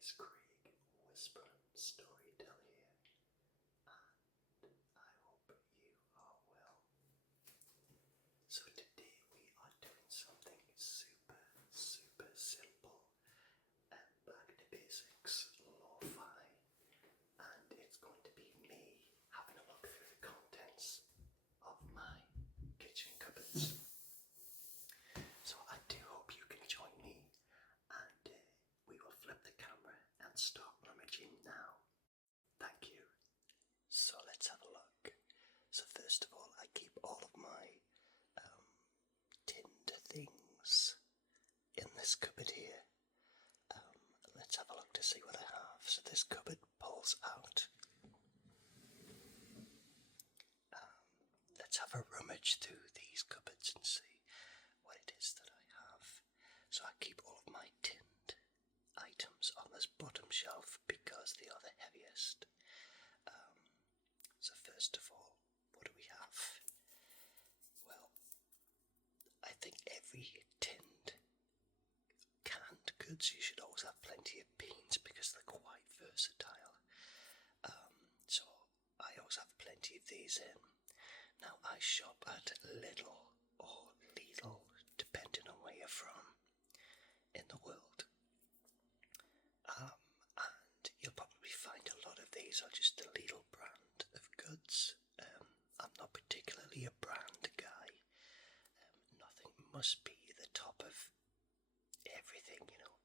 is Craig Whispering Storytell here, and I hope you are well. So today we are doing something super simple and back to basics, lo-fi, and it's going to be me having a look through the contents of my kitchen cupboards. So I do hope you can join me, and we will flip the camera and start rummaging now. Thank you. So let's have a look. So first of all, I keep all of my tinned things in this cupboard here. Let's have a look to see what I have. So this cupboard pulls out. Let's have a rummage through these cupboards and see what it is that I have. So I keep all of my tinned items on this bottom shelf because they are the heaviest. So first of all, what do we have? Well, I think every tinned canned goods, you should always have plenty of beans because they're quite versatile. So I always have plenty of these in. Now I shop at Lidl or Lidl, depending on where you're from in the world. And you'll probably find a lot of these are just the Lidl brand of goods. I'm not particularly a brand guy. Nothing must be the top of everything, you know.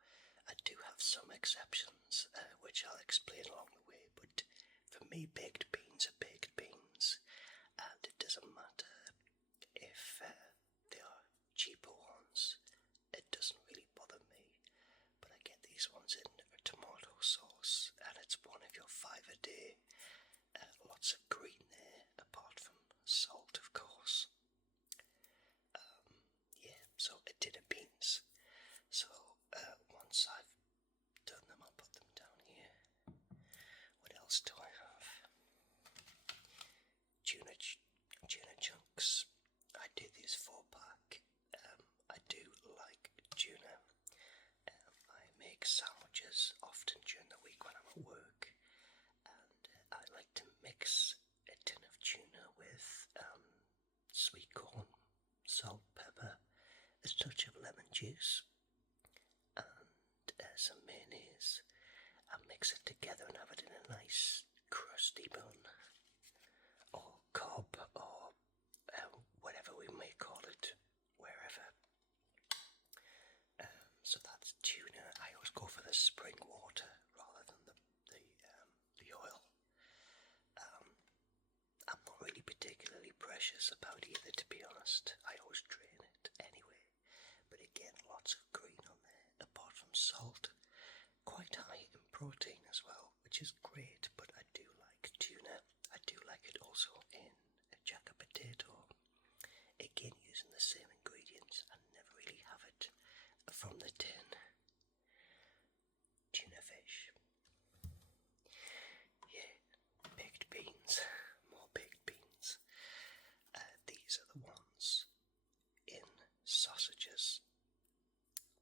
I do have some exceptions, which I'll explain along the way, but for me, baked beans are baked beans, and it doesn't matter if they are cheaper ones. It doesn't really bother me, but I get these ones in a tomato sauce, and it's one of your 5 a day. Lots of green there, apart from salt, of course. So a tin of beans. So once I've done them, I'll put them down here. What else do I have? Tuna chunks. I do these 4-pack. I do like tuna. I make sandwiches often during the week when I'm at work, and I like to mix a tin of tuna with sweet corn, salt, pepper, a touch of lemon juice, and some mayonnaise, and mix it together and have it in a nice crusty bun, or cob, or whatever we may call it, wherever. So that's tuna. I always go for the spring water rather than the oil. I'm not really particularly precious about either, to be honest. I always drain it anyway. But again, lots of green on there, apart from salt. Quite high in protein as well, which is great, but I do like tuna. I do like it also in a jacket potato. Again, using the same ingredients. I never really have it from the tin. Tuna fish. Yeah, baked beans. More baked beans. These are the ones in sausages.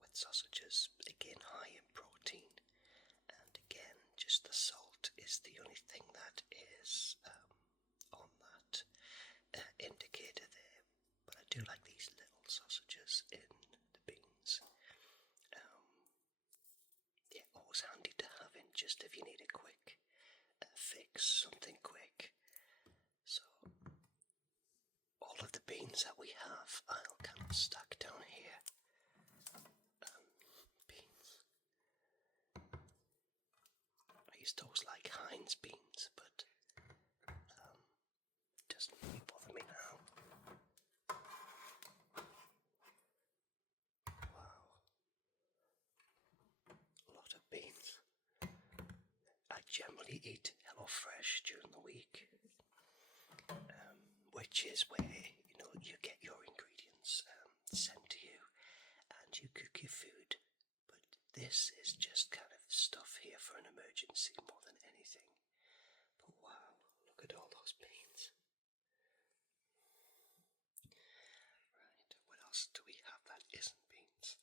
With sausages, again high in protein, and again just the salt is the only thing that is on that indicator there. But I do like these little sausages in the beans. Yeah, always handy to have in just if you need a quick fix, something quick. So all of the beans that we have, I'll kind of stack down here. Beans. I used to always like Heinz beans, but it doesn't really bother me now. Wow. A lot of beans. I generally eat HelloFresh during the week, which is where, you know, you get your ingredients sent to you and you cook your food. But this is just kind of stuff here for an emergency more than anything. But wow, look at all those beans. Right, what else do we have that isn't beans?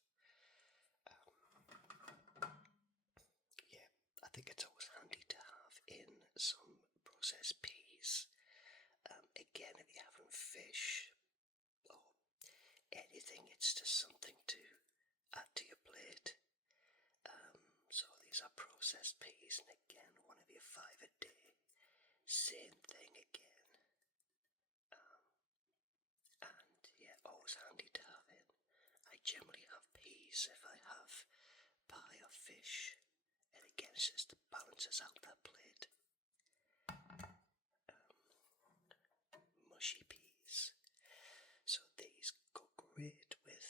Yeah, think it's always handy to have in some processed peas. Again, if you're having fish or anything, it's just something to add to your plate. So these are processed peas, and again, one of your 5 a day. Same thing again. And yeah, always handy to have in. I generally have peas if I have pie or fish, and again, it's just balances out that plate. Mushy peas. So these go great with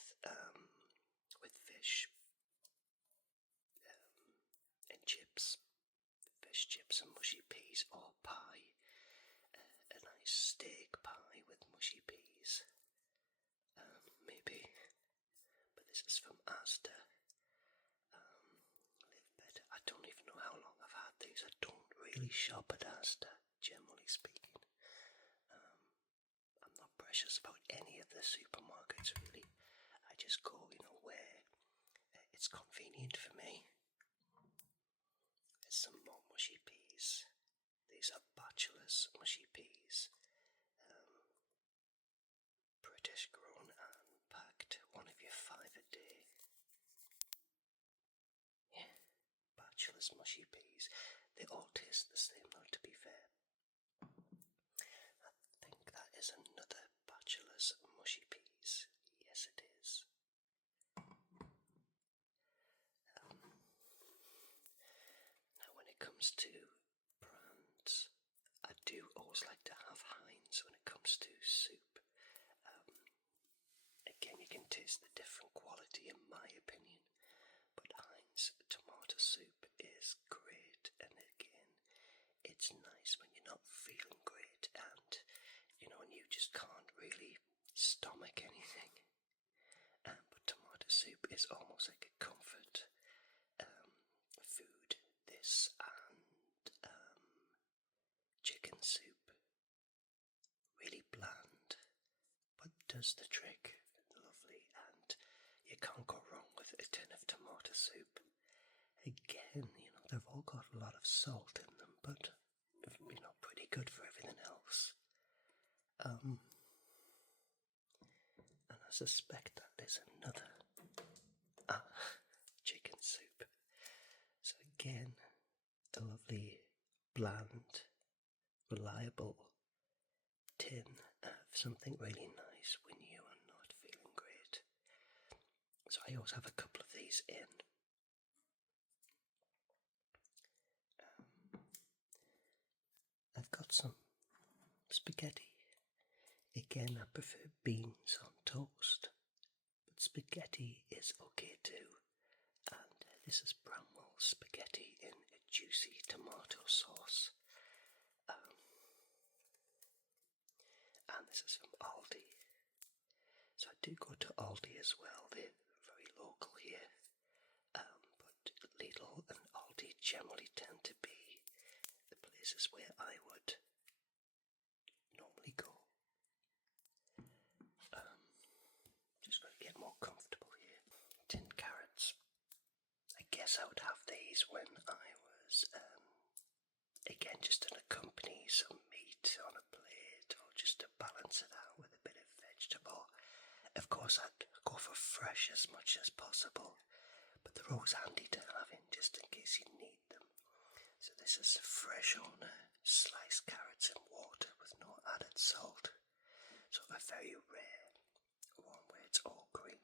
fish and chips. Fish chips and mushy peas, or pie. A nice steak pie with mushy peas. Maybe. But this is from Asda. Live Better. I don't even know how long I've had these. I don't really shop at Asda, generally speaking. I'm not precious about any of the supermarkets, really. I just go, where it's convenient for me. There's some more mushy peas. These are Bachelor's mushy peas. British grown and packed. One of your 5 a day. Yeah, Bachelor's mushy peas. They all taste the same though, to be fair. I think that is another Bachelor's mushy peas. Yes, it is. Now when it comes to brands, I do always like to have Heinz when it comes to soup. Again, you can taste the different quality in my opinion, but Heinz tomato soup is great, and again, it's nice when you're not feeling great and, and you just can't really stomach anything. But tomato soup is almost like a comfort food. This and chicken soup, really bland, but does the trick. Lovely, and you can't go wrong with a tin of tomato soup. Again, they've all got a lot of salt in them, but pretty good for everything else. And I suspect that there's another chicken soup. So again, a lovely, bland, reliable tin of something really nice when you are not feeling great. So I always have a couple of these in. I've got some spaghetti. Again, I prefer beans on toast, but spaghetti is okay too. And this is Bramwell spaghetti in a juicy tomato sauce. And this is from Aldi. So I do go to Aldi as well. They're very local here. But Lidl and Aldi generally tend to be the places where I would normally go. Just going to get more comfortable here. Tinned carrots. I guess I would have these when I was, again, just to accompany some meat on a plate, or just to balance it out with a bit of vegetable. Of course, I'd go for fresh as much as possible, but they're always handy to have in just in case you need them. So this is fresh on sliced carrots and water with no added salt. So a very rare one where it's all green.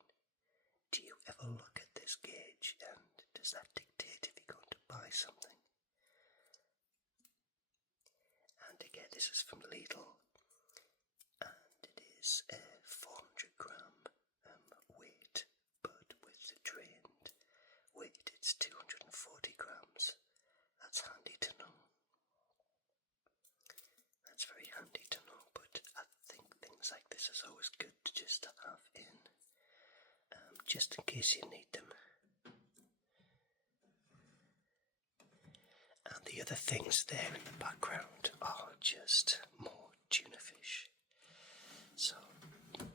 Do you ever look at this gauge, and does that dictate if you're going to buy something? And again, this is from Lidl, and it is a 400 gram weight, but with the drained weight it's 240 grams. That's handy to know. That's very handy to know, but I think things like this is always good just to have in, just in case you need them. And the other things there in the background are just more tuna fish. So,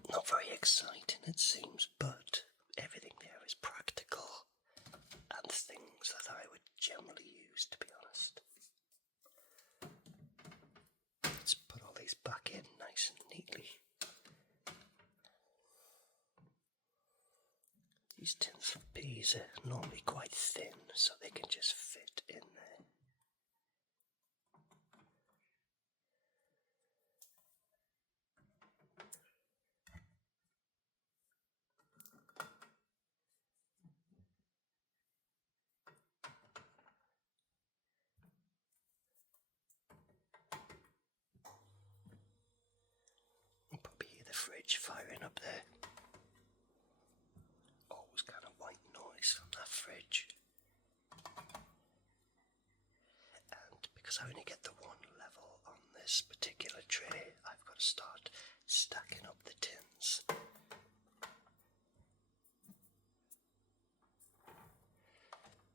not very exciting it seems, but everything there is practical and things that I would generally use, to be These tins of peas are normally quite thin, so they can just fit in there. You probably hear the fridge firing up there. Always kind of white noise from that fridge. And because I only get the one level on this particular tray, I've got to start stacking up the tins.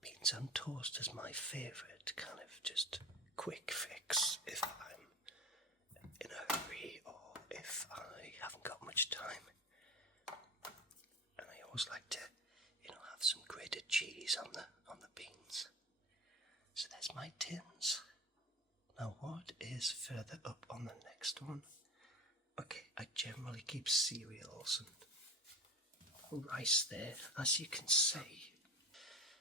Beans on toast is my favourite kind of just quick fix if I'm in a hurry or if I haven't got much time. And I always like to, have some grated cheese on the beans. So there's my tins. Now what is further up on the next one? Okay, I generally keep cereals and rice there, as you can see.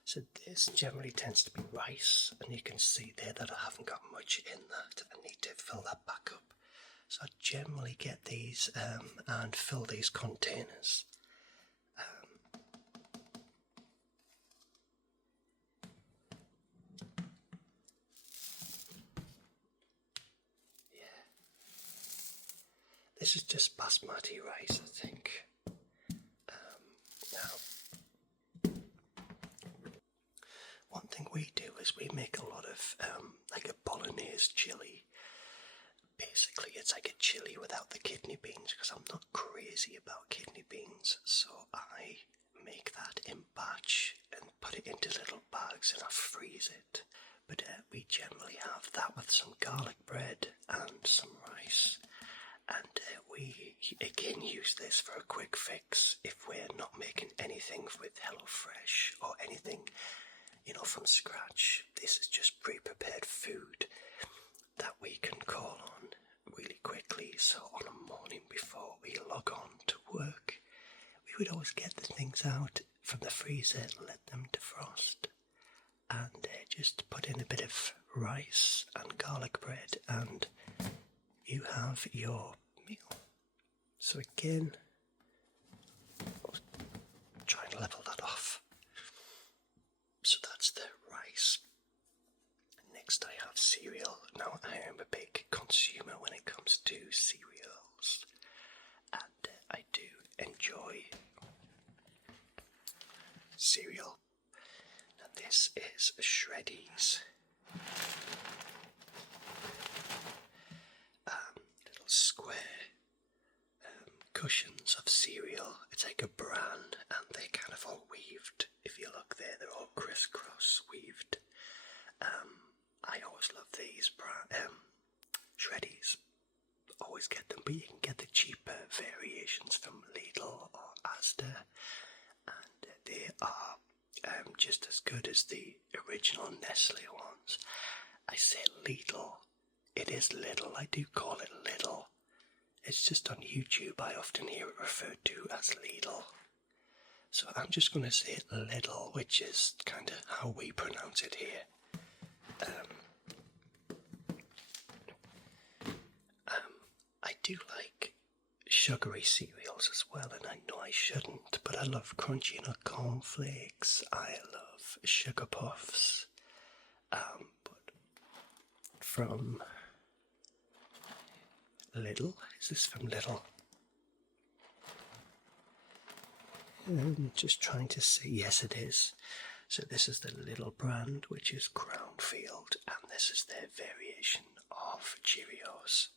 So this generally tends to be rice, and you can see there that I haven't got much in that. I need to fill that back up. So I generally get these and fill these containers. This is just basmati rice, I think. Now, one thing we do is we make a lot of like a bolognese chili. Basically, it's like a chili without the kidney beans, because I'm not crazy about kidney beans. So I make that in batch and put it into little bags and I freeze it. But we generally have that with some garlic bread and some rice. And we again use this for a quick fix if we're not making anything with HelloFresh or anything, from scratch. This is just pre-prepared food that we can call on really quickly. So on a morning before we log on to work, we would always get the things out from the freezer, let them defrost, and just put in a bit of rice and garlic bread, and you have your meal. So again, I'll try and level that off. So that's the rice. Next I have cereal. Now I am a big consumer when it comes to cereals, and I do enjoy cereal. Now this is Shreddies. Little square cushions of cereal. It's like a brand, and they're kind of all weaved. If you look there, they're all crisscross weaved. I always love these Shreddies. Always get them, but you can get the cheaper variations from Lidl or Asda, and they are just as good as the original Nestle ones. I say Lidl. It is Lidl. I do call it Lidl. It's just on YouTube I often hear it referred to as Lidl. So I'm just going to say it Lidl, which is kind of how we pronounce it here. I do like sugary cereals as well, and I know I shouldn't, but I love crunchy nut cornflakes. I love sugar puffs. But from Lidl? Is this from Lidl? I'm just trying to see. Yes, it is. So this is the Lidl brand, which is Crownfield, and this is their variation of Cheerios.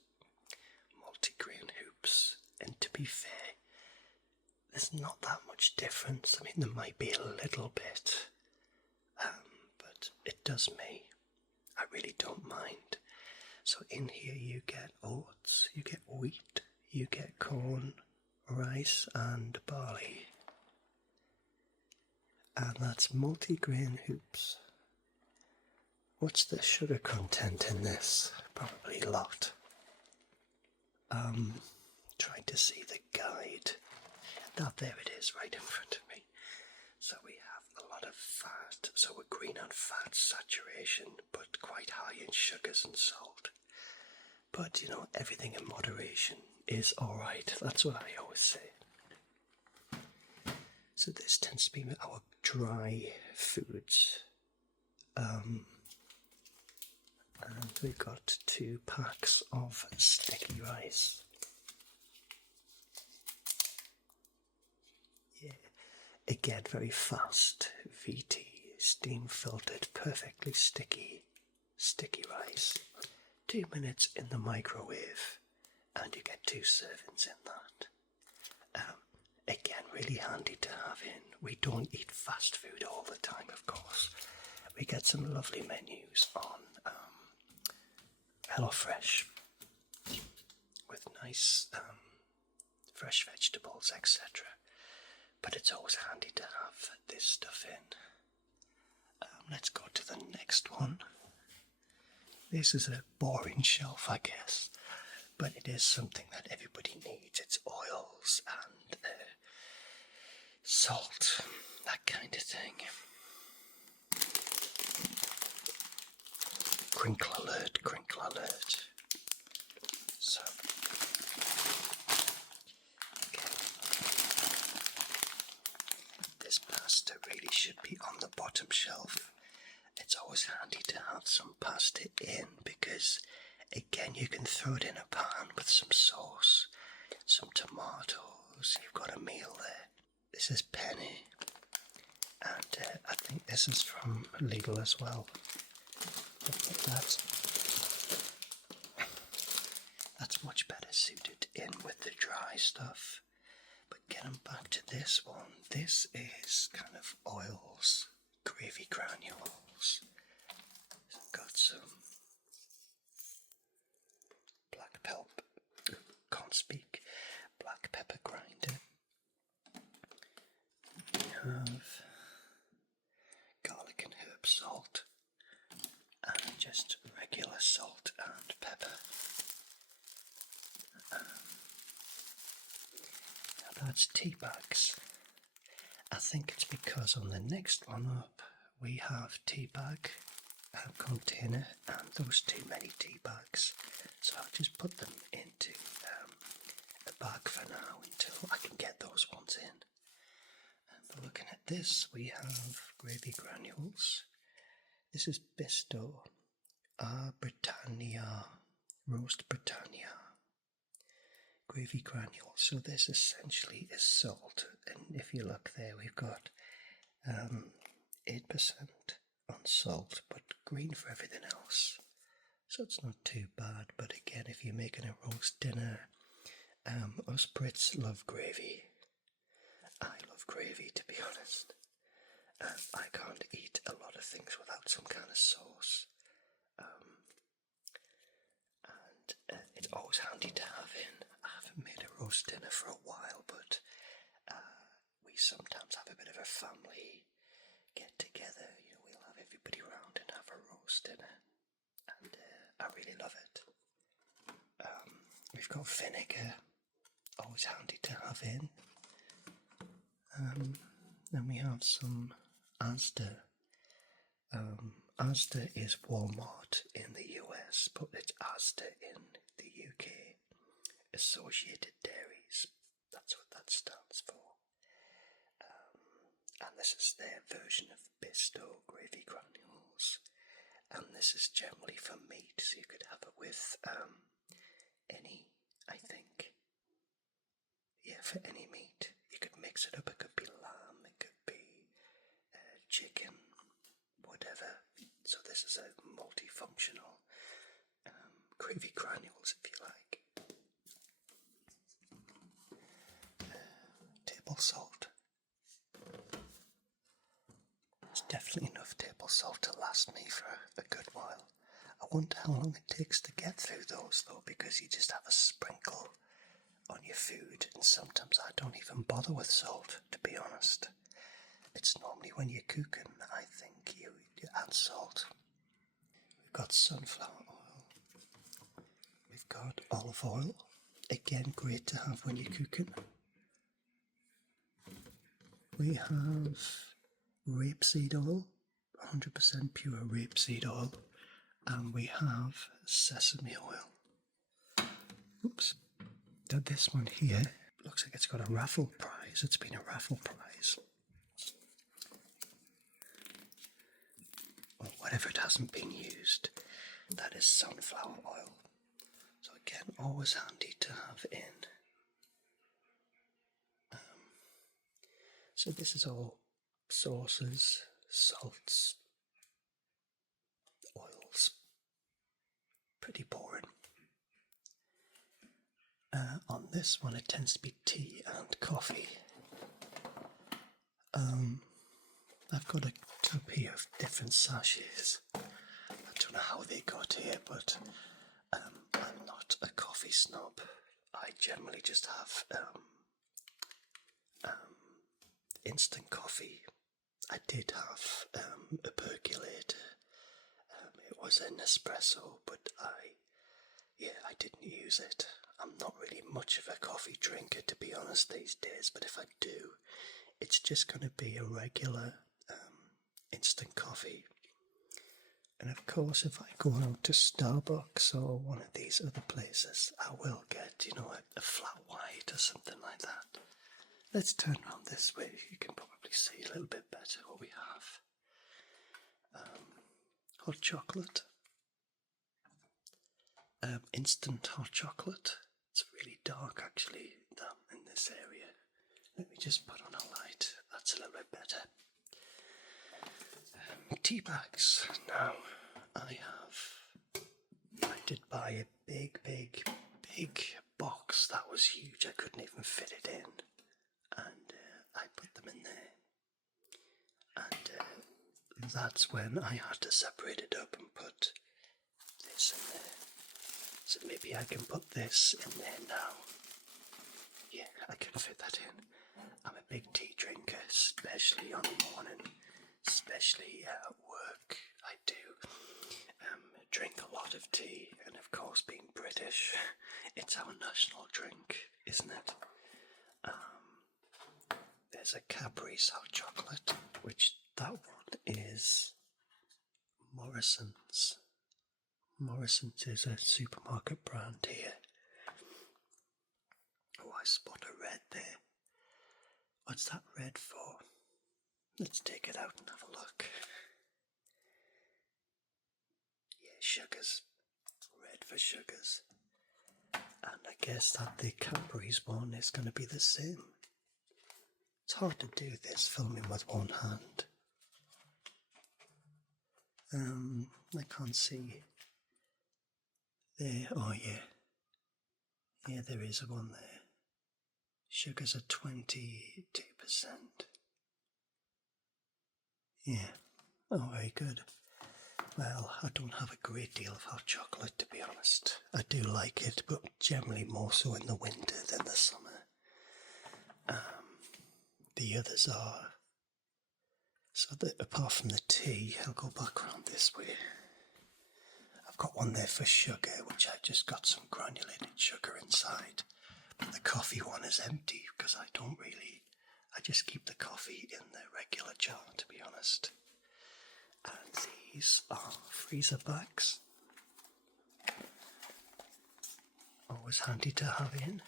Multigrain hoops. And to be fair, there's not that much difference. I mean, there might be a little bit, but it does me. I really don't mind. So in here you get oats, you get wheat, you get corn, rice and barley. And that's multigrain hoops. What's the sugar content in this? Probably a lot. Trying to see the guide. There it is, right in front of me. So we have a lot of fat, so we're green on fat saturation, but quite high in sugars and salt. But you know, everything in moderation is alright, that's what I always say. So this tends to be our dry foods. And we've got 2 packs of sticky rice. Yeah, again, very fast. VT, steam filtered, perfectly sticky rice. 2 minutes in the microwave, and you get 2 servings in that. Again, really handy to have in. We don't eat fast food all the time, of course. We get some lovely menus on HelloFresh with nice fresh vegetables, etc. But it's always handy to have this stuff in. Let's go to the next one. This is a boring shelf, I guess, but it is something that everybody needs. It's oils and salt, that kind of thing. Crinkle alert, crinkle alert. So, okay. This pasta really should be on the bottom shelf. It's always handy to have some pasta in because, again, you can throw it in a pan with some sauce, some tomatoes. You've got a meal there. This is penne, and I think this is from Lidl as well. That's much better suited in with the dry stuff. But getting back to this one, this is kind of oils, gravy granules. So I've got some black pepper, can't speak, black pepper grinder. We have garlic and herb salt, and just regular salt and pepper. Now that's tea bags. I think it's because on the next one up we have tea bag container and those too many tea bags, so I'll just put them into a bag for now until I can get those ones in. And looking at this, we have gravy granules. This is Bisto, Britannia, roast Britannia gravy granules. So this essentially is salt, and if you look there, we've got 8% on salt, but green for everything else. So it's not too bad. But again, if you're making a roast dinner, us Brits love gravy. I love gravy, to be honest. I can't eat a lot of things without some kind of sauce. And it's always handy to have in. I haven't made a roast dinner for a while, but we sometimes have a bit of a family get together. You know, we'll have everybody round and have a roast dinner, and I really love it. We've got vinegar, always handy to have in. Then we have some Asda. Asda is Walmart in the US, but it's Asda in the UK. Associated Dairies, that's what that stands for. And this is their version of Bisto gravy granules. And this is generally for meat, so you could have it with any, I think. Yeah, for any meat. You could mix it up. It could be lamb, it could be chicken, whatever. So this is a multifunctional gravy granules, if you like. Table salt. It's definitely enough table salt to last me for a good while. I wonder how long it takes to get through those though, because you just have a sprinkle on your food, and sometimes I don't even bother with salt, to be honest. It's normally when you're cooking, I think, you add salt. We've got sunflower oil. We've got olive oil. Again, great to have when you're cooking. We have rapeseed oil, 100% pure rapeseed oil, and we have sesame oil. Oops. Now this one here looks like it's got a raffle prize. It's been a raffle prize. Or whatever it hasn't been used. That is sunflower oil. So again, always handy to have in. So this is all sauces, salts, oils. Pretty boring. On this one, it tends to be tea and coffee. I've got a tub here of different sachets. I don't know how they got here, but I'm not a coffee snob. I generally just have instant coffee. I did have a percolator. It was an espresso, but I didn't use it. I'm not really much of a coffee drinker, to be honest, these days, but if I do, it's just going to be a regular instant coffee. And of course, if I go out to Starbucks or one of these other places, I will get, a flat white or something like that. Let's turn around this way. You can probably see a little bit better what we have. Hot chocolate. Instant hot chocolate. It's really dark actually in this area. Let me just put on a light. That's a little bit better. Tea bags. Now, I did buy a big box that was huge. I couldn't even fit it in. And I put them in there. And that's when I had to separate it up and put this in there. So maybe I can put this in there now. Yeah, I can fit that in. I'm a big tea drinker, especially on the morning, especially at work. I do drink a lot of tea, and of course, being British, it's our national drink, isn't it? There's a Cadbury's hot chocolate, which that one is Morrison's. Morrison's is a supermarket brand here. Oh, I spot a red there. What's that red for? Let's take it out and have a look. Yeah, sugars. Red for sugars. And I guess that the Cadbury's one is going to be the same. It's hard to do this filming with one hand. I can't see. There, oh yeah. Yeah, there is one there. Sugars are 22%. Yeah. Oh, very good. Well, I don't have a great deal of hot chocolate, to be honest. I do like it, but generally more so in the winter than the summer. The others are... So that apart from the tea, I'll go back around this way. I've got one there for sugar, which I just got some granulated sugar inside. But the coffee one is empty because I just keep the coffee in the regular jar, to be honest. And these are freezer bags. Always handy to have in.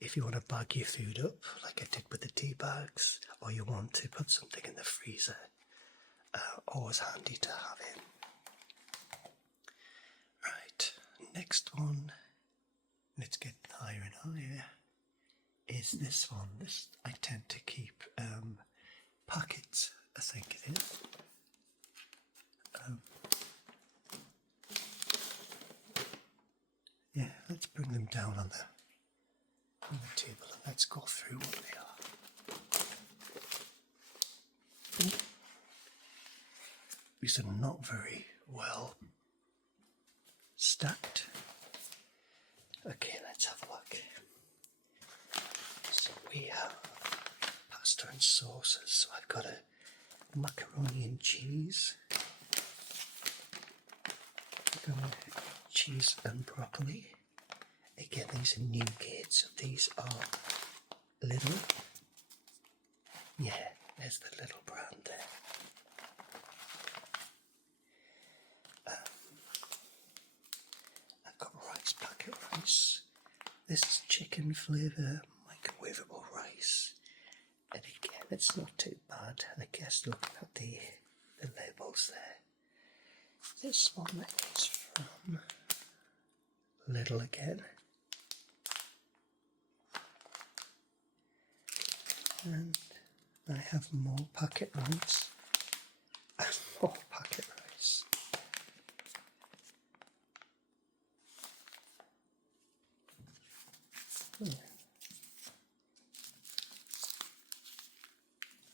If you want to bag your food up, like I did with the tea bags, or you want to put something in the freezer, always handy to have in. Right, next one, let's get higher and higher, is this one. This I tend to keep packets, I think it is. Yeah, let's bring them down on the table and let's go through what they are. These are not very well stacked. Okay, let's have a look. So we have pasta and sauces. So I've got a macaroni and cheese. I've got cheese and broccoli. Again, these are Newgate, so these are little. Yeah, there's the little brand there. I've got rice, packet rice. This is chicken flavour microwavable rice. And again, it's not too bad, I guess, looking at the labels there. This one is from Lidl again. And I have more packet rice and more packet rice.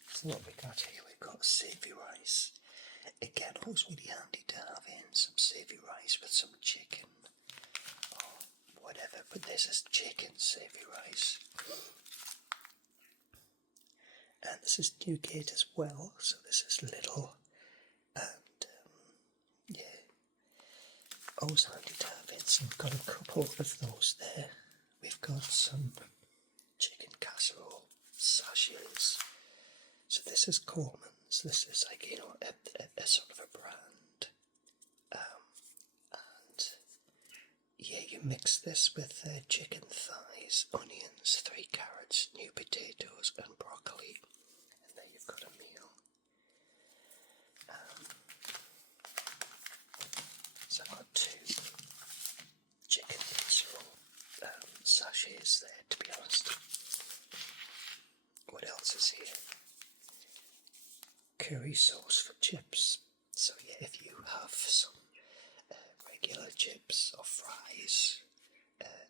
So what we got here, we've got savoury rice. Again, always really handy to have in some savoury rice with some chicken or whatever, but this is chicken savoury rice. And this is Newgate as well, so this is Lidl. And yeah, always handy to have in. So we've got a couple of those there. We've got some chicken casserole sachets. So this is Coleman's. This is like, you know, a sort of a brand. And yeah, you mix this with chicken thighs, onions, 3 carrots, new potatoes and broccoli. And there you've got a meal. So I've got 2 chicken casserole sachets there, to be honest. What else is here? Curry sauce for chips. So yeah, if you have some regular chips or fries,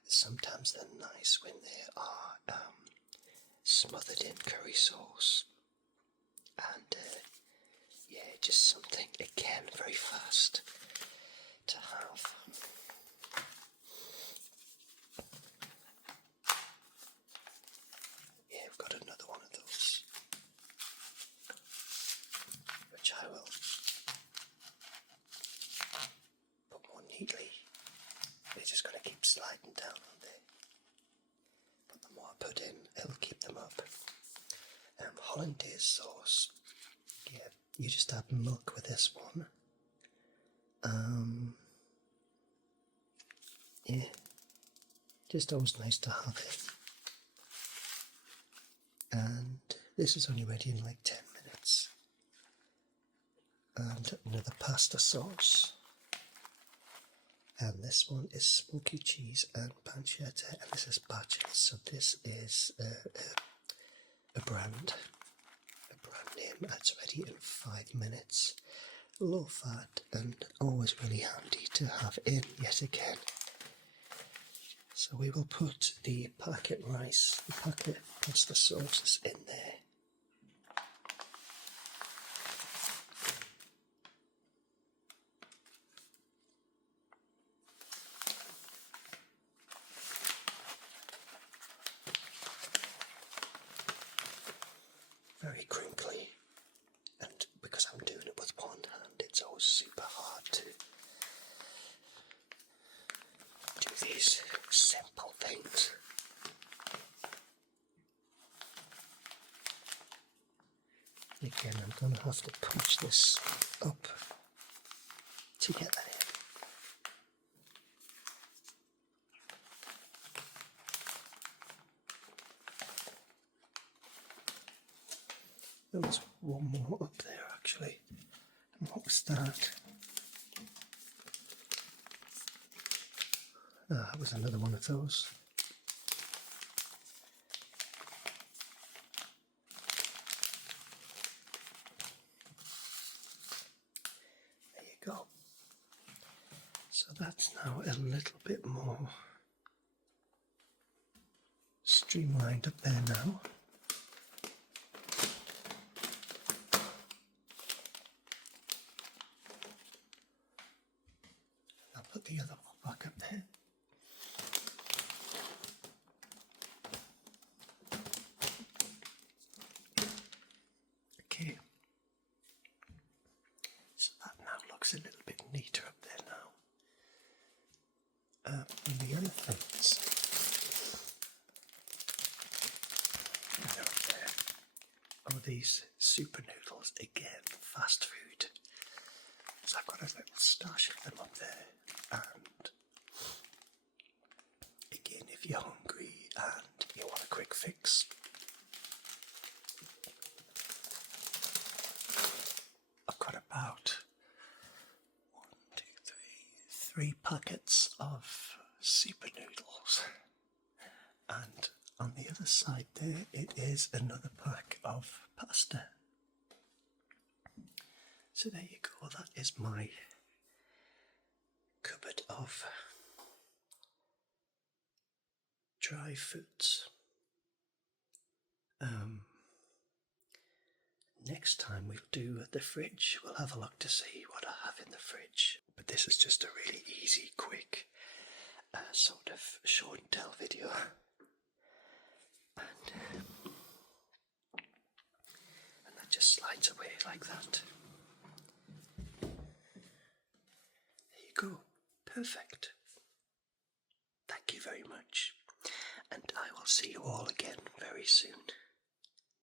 sometimes they're nice when they are smothered in curry sauce. And yeah, just something again very fast to have. Yeah, we've got another one of those, which I will put more neatly. They're just going to keep sliding down, aren't they? But the more I put in, it'll keep them up. Hollandaise sauce. Yeah, you just add milk with this one. Yeah, just always nice to have it. And this is only ready in like 10 minutes. And another pasta sauce. And this one is smoky cheese and pancetta, and this is Batches. So this is a brand name that's ready in 5 minutes. Low fat and always really handy to have in yet again. So we will put the packet rice, the packet pasta sauces in there. Very crinkly, and because I'm doing it with one hand, it's always super hard to do these simple things. Again, I'm going to have to punch this up to get that in. There was one more up there actually. And what was that? That was another one of those. There you go. So that's now a little bit more streamlined up there now. I'll put the other one back up there. Okay, so that now looks a little bit neater up there now. And the other things that are up there are of these super noodles, again, fast food. So I've got a little stash of them up there, and again, if you're hungry and you want a quick fix, I've got about 3 packets of super noodles, and on the other side there it is another pack of pasta. So there you go, that is my cupboard of dry foods. Next time we'll do the fridge, we'll have a look to see what I have in the fridge. But this is just a really easy, quick, sort of show and tell video. And that just slides away like that. There you go. Perfect. Thank you very much. And I will see you all again very soon.